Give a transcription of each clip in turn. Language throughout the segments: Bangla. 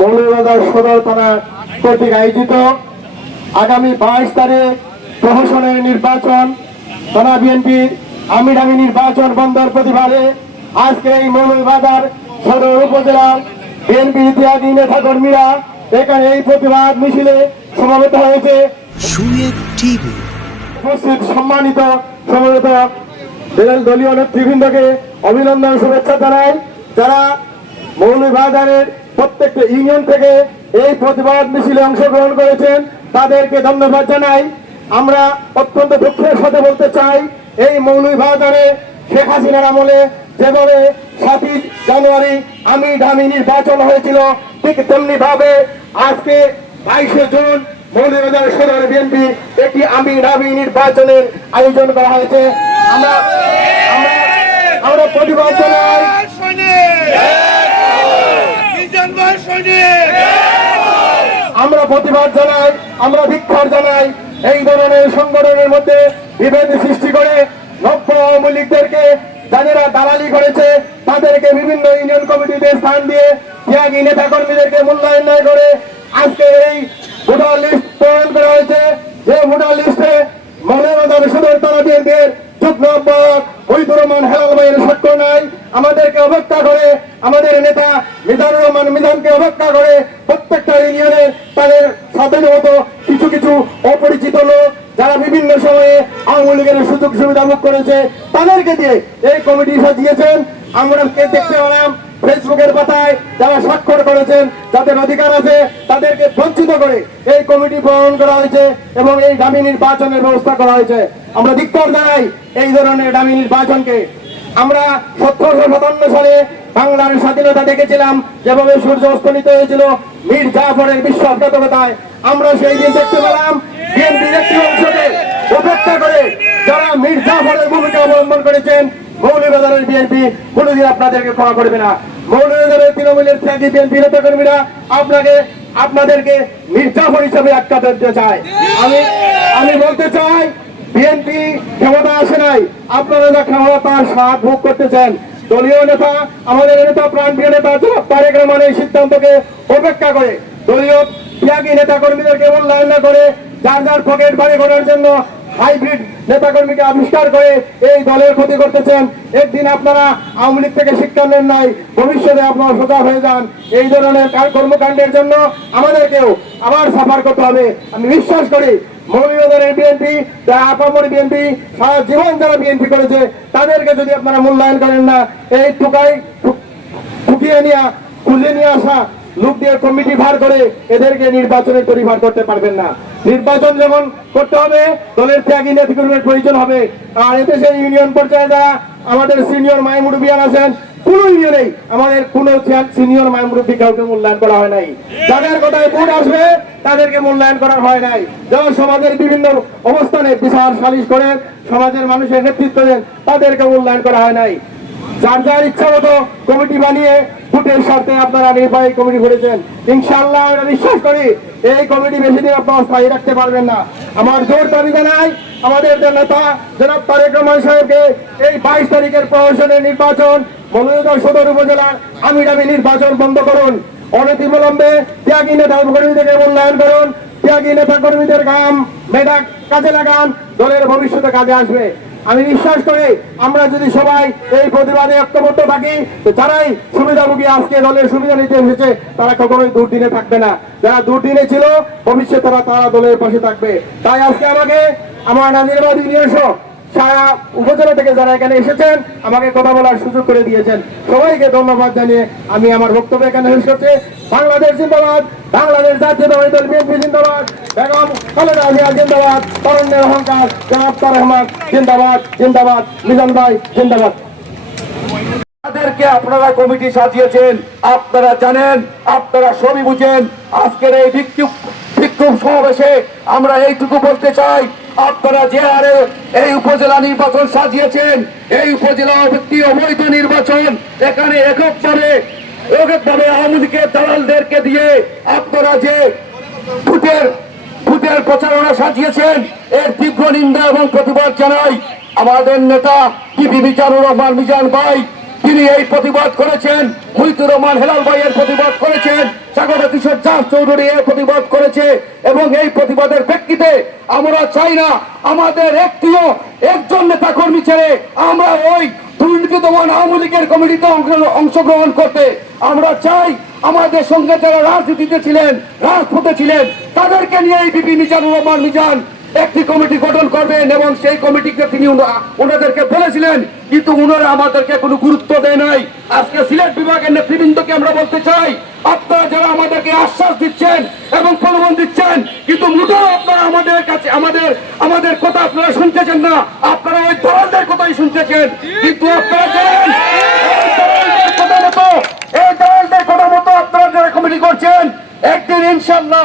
মৌলবাজার সদর থানা কর্তৃক আয়োজিত আগামী বাইশ তারিখ প্রহসনের নির্বাচন। থানা বিএনপির আমিরামি নির্বাচন বন্ধের প্রতিবাদে আজকে এই মৌলবাজার সদর উপজেলার বিএনপির ইতিহাসী নেতা কর্মীরা এখানে এই প্রতিবাদ মিছিলে সমাবেত হয়েছে। উপস্থিত সম্মানিত সমবেত দলীয় নেতৃবৃন্দকে অভিনন্দন শুভেচ্ছা জানাই। যারা মৌলভীবাজারের প্রত্যেকটা ইউনিয়ন থেকে এই প্রতিবাদ মিছিলে অংশগ্রহণ করেছেন। তাদেরকে ধন্যবাদ জানাই। আমরা অত্যন্ত দুঃখের সাথে বলতে চাই, এই মৌলভীবাজারে শেখ হাসিনার আমলে যেভাবে সাতই জানুয়ারি আমি ঢামি নির্বাচন হয়েছিল, ঠিক তেমনি ভাবে আজকে বাইশে জুন মৌলভীবাজার সদর বিএনপি একটি আমি নামি নির্বাচনের আয়োজন করা হয়েছে। আমরা আমরা প্রতিবাদ জানাই আমরা প্রতিবাদ জানাই, আমরা ধিক্ষার জানাই। এই ধরনের সংগঠনের মধ্যে বিভেদ সৃষ্টি করে নব্য আওয়ামী লীগদেরকে যারা দালালি করেছে, তাদেরকে বিভিন্ন ইউনিয়ন কমিটিতে স্থান দিয়ে ত্যাগী নেতা কর্মীদেরকে মূল্যায়ন না করে আজকে এই ভোটার লিস্ট প্রণয়ন করা হয়েছে। যে ভোটার লিস্টে মৌলবাদার সদর তারা বিএনপির যুগ্ম আহ্বায়ক মহিদুর রহমান হেলাল ভাইয়ের স্বাক্ষর নাই। আমাদেরকে অবজ্ঞা করে, আমাদের নেতা মিজানুর রহমান মিজানকে অবজ্ঞা করে, প্রত্যেকটা ইউনিয়নে তাদের সাথে মতো কিছু কিছু অপরিচিত লোক যারা বিভিন্ন সময়ে আওয়ামী লীগের সুযোগ সুবিধা ভোগ করেছে, তাদেরকে দিয়ে এই কমিটি সাজিয়েছেন। আমরা দেখতে পেলাম ফেসবুকের পাতায় যারা স্বাক্ষর করেছেন, যাদের অধিকার আছে, তাদেরকে বঞ্চিত করে এই কমিটি প্রণয়ন করা হয়েছে এবং এই দামি নির্বাচনের ব্যবস্থা করা হয়েছে। আমরা ধিক্কার জানাই এই ধরনের দামি নির্বাচনকে। আমরা সতেরোশো সাতান্ন সালে বাংলার স্বাধীনতা দেখেছিলাম, যেভাবে সূর্য অস্তমিত হয়েছিল মীর জাফরের বিশ্বাসঘাতকতায় আমরা সেই দিন দেখতে পেলাম বিএনপির একটি অংশকে উপেক্ষা করে যারা মীর জাফরের ভূমিকা অবলম্বন করেছেন মৌলবাজারের বিএনপি। কোনোদিন আপনাদেরকে ক্ষমা করবে না। মৌলবাজারের তৃণমূলের ত্যাগী বিএনপি নেতা কর্মীরা আপনাকে, আপনাদেরকে মির্জাফর হিসাবে আটকা দিতে চায়। আমি আমি বলতে চাই বিএনপি ক্ষমতা আসে নাই। আপনারা যা ক্ষমতার স্বাদ ভোগ করতেছেন দলীয় নেতা, আমাদের নেতা প্রাণপ্রিয় নেতা তারেক এই সিদ্ধান্তকে উপেক্ষা করে। দলীয় ত্যাগী নেতা কর্মীদেরকে মূল্যায়ন না করে যার যার পকেট বাড়ি করার জন্য হাইব্রিড নেতাকর্মীকে আবিষ্কার করে এই দলের ক্ষতি করতেছেন একদিন আপনারা আওয়ামী লীগ থেকে শিক্ষা নেন নাই। ভবিষ্যতে আপনারা সোজা হয়ে যান। এই ধরনের কার- কর্মকাণ্ডের জন্য আমাদেরকেও আবার সাফার করতে হবে। আমি বিশ্বাস করি মৌলবাজারের বিএনপি আপামরি বিএনপি সারা জীবন যারা বিএনপি করেছে, তাদেরকে যদি আপনারা মূল্যায়ন করেন না, এই টুকাই টুক- ঠুকিয়ে নিয়ে খুঁজে নিয়ে আসা লোক দিয়ে কমিটি ভার করে এদেরকে নির্বাচনের পরিবার করতে পারবেন না। নির্বাচন যেমন করতে হবে, দলের ত্যাগী নেতৃত্বের প্রয়োজন হবে। আর এদেশে ইউনিয়ন পর্যায়ে যারা আমাদের সিনিয়র মাই মুরব্বিয়ান আছেন কোন ইউনিয়নেই আমাদের সিনিয়র কাউকে মূল্যায়ন করা হয় নাই। যাদের ভোট আসবে, তাদেরকে মূল্যায়ন করা হয় নাই। সমাজের বিভিন্ন অবস্থানে বিচার সালিশ করে, সমাজের মানুষের নেতৃত্ব দেন, তাদেরকে মূল্যায়ন করা হয় নাই। যার যার ইচ্ছা মতো কমিটি বানিয়ে ভোটের আপনারা নির্বাহী কমিটি করেছেন ইনশাআল্লাহ আমরা বিশ্বাস করি এই কমিটি বেশি দিন আপনারা স্থায়ী রাখতে পারবেন না। আমার জোর দাবি জানাই, আমাদের নেতা জনাব তারেক রহমান সাহেবকে এই বাইশ তারিখের প্রহসনের নির্বাচন সদর উপজেলার নির্বাচন বন্ধ করুন। ত্যাগী মূল্যায়ন করুন। ত্যাগী নেতা কর্মীদের কাজে লাগান। দলের ভবিষ্যতে কাজে আসবে। আমি বিশ্বাস করি আমরা যদি সবাই এই প্রতিবাদে ঐক্যবদ্ধ থাকি যারাই সুবিধাভোগী আজকে দলের সুবিধা নিতে এসেছে, তারা কখনোই দুর্দিনে থাকবে না। যারা দুর্দিনে ছিল, ভবিষ্যতে তারা তারা দলের পাশে থাকবে। তাই আজকে আমাকে আমার নাজিরাবাদ ইউনিয়ন সারা উপজেলা থেকে যারা এখানে এসেছেন, আমাকে কথা বলার সুযোগ করে দিয়েছেন। সবাইকে ধন্যবাদ জানিয়ে আমি আমার বক্তব্য এখানে শেষ করছি। বাংলাদেশ জিন্দাবাদ, বাংলাদেশ জাতীয়তাবাদী দল, বিএনপি জিন্দাবাদ, বেগম খালেদা জিয়া জিন্দাবাদ, তরুণের অহংকার, জনাব রহমান জিন্দাবাদ জিন্দাবাদ, মিজান ভাই জিন্দাবাদ। আপনারা কমিটি সাজিয়েছেন, আপনারা জানেন, আপনারা সবই বুঝেন। আজকের এই বিক্ষোভ সমাবেশে আমরা এইটুকু বলতে চাই আপনারা যে হারে এই উপজেলা নির্বাচন সাজিয়েছেন, এই উপজেলা একটি অবৈধ নির্বাচন, এখানে এককভাবে এককভাবে আওয়ামী লীগের দালালদেরকে দিয়ে আপনারা যে ভোটের ভোটের প্রচারণা সাজিয়েছেন, এর তীব্র নিন্দা এবং প্রতিবাদ জানাই আমাদের নেতা টিভি মিজানুর রহমান মিজান ভাই। তিনি এই প্রতিবাদ করেছেন মহিতুর রহমান হেলাল ভাইয়ের প্রতিবাদ করেছেন স্বাগত পরিষদ জাস চৌধুরী এর প্রতিবাদ করেছে, এবং এই প্রতিবাদের প্রেক্ষিতে আমরা চাই না আমাদের একটিও একজন নেতা কর্মী ছেড়ে আমরা ওই দুর্নীতি দমন আওয়ামী লীগের কমিটিতে অংশগ্রহণ করতে, আমরা চাই আমাদের সঙ্গে যারা রাজনীতিতে ছিলেন, রাজপথে ছিলেন, তাদেরকে নিয়ে এই বিপি মিজানুর রহমান মিজান একটি কমিটি গঠন করবেন এবং সেই কমিটিকে তিনি ওনাদেরকে বলেছিলেন, কিন্তু ওনারা আমাদেরকে কোনো গুরুত্ব দেয় নাই। আজকে সিলেট বিভাগের নেতৃবৃন্দকে আমরা বলতে চাই, আপনারা যারা আমাদেরকে আশ্বাস দিচ্ছেন এবং প্রলোভন দিচ্ছেন, কিন্তু মোটেও আপনারা আমাদের কাছে আমাদের আমাদের কথা আপনারা শুনতেছেন না। আপনারা ওই দলদের কথাই শুনতেছেন। কিন্তু আপনারা এই দলালদের কথা মতো আপনারা যারা কমিটি করছেন, একদিন ইনশাল্লাহ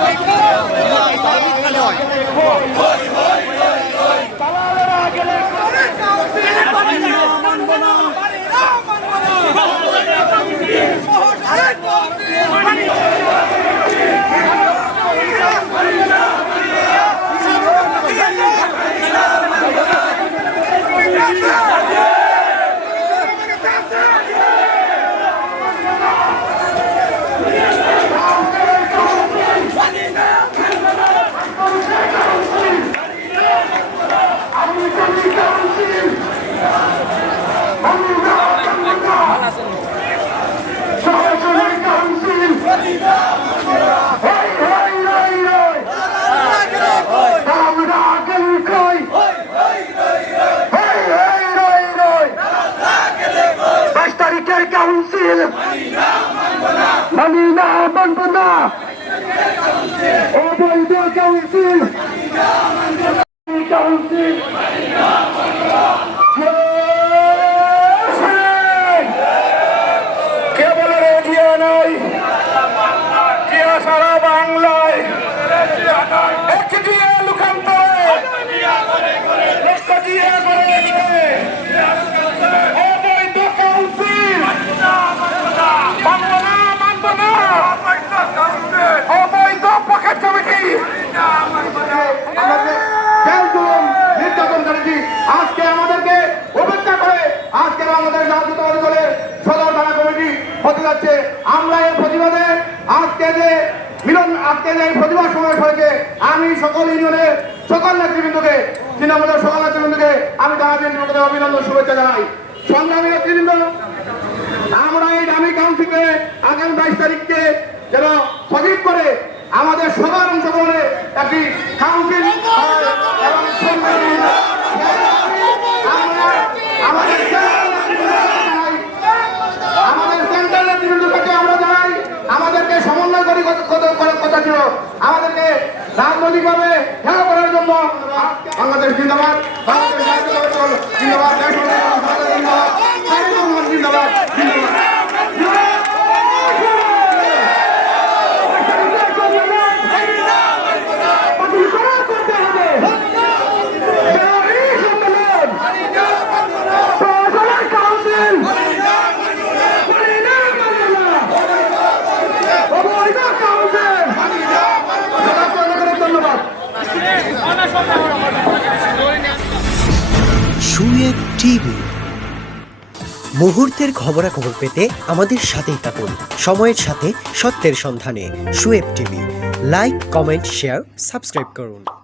বাইশ অবৈধ কাউন্সিল কাউন্সিল কে বলে রেডিও নাই কে সারা বাংলায় একটি দিয়ে লুকান্তরে একটা দিয়ে করে রেখে অবৈধ কাউন্সিল মানব না মানব না অবৈধ পকেট কমিটি আমাদের জেল জুলুম নির্যাতন করেছি আজকে আমাদেরকে উপেক্ষা করে আজকে আমাদের জাতীয়তাবাদী দলের সদর থানা কমিটি হতে যাচ্ছে। আমরা এই প্রতিবাদে আজকে যে মিলন, আজকে যে প্রতিবাদ সমাবেশ হয়েছে, আমি সকল ইউনিয়নের সকল নেতৃবৃন্দকে, তৃণমূলের সকল নেতৃবৃন্দকে আমি জানাবেন অভিনন্দন, শুভেচ্ছা জানাই। সংগ্রামী নেতৃবৃন্দ, আমরা এই দামি কাউন্সিলে আগামী বাইশ তারিখকে যেন স্থগিত করে আমাদের সবার অংশগ্রহণে একটি কাউন্সিল আমাদের সেন্ট্রাল নেতৃবৃন্দকে জানাই, আমাদের সেন্ট্রাল নেতৃবৃন্দকে আমরা জানাই আমাদেরকে সমন্বয় করে কথা- কথা- করার কথা ছিল আমাদেরকে রাজনৈতিকভাবে খেলা করার জন্য বাংলাদেশ জিন্দাবাদ। বাংলাদেশ জিন্দাবাদ তারেক রহমান জিন্দাবাদ জিন্দাবাদ বাতিল করা করতে হবে এই সম্মেলন প্রশাসনের কাউন্সিল মানে না, মানে না। অবৈধ কাউন্সিল ধন্যবাদ সুয়েব টিভি। মুহূর্তের খবরাখবর পেতে আমাদের সাথেই থাকুন। সময়ের সাথে সত্যের সন্ধানে Suyeb TV. Like, comment, share, subscribe করুন।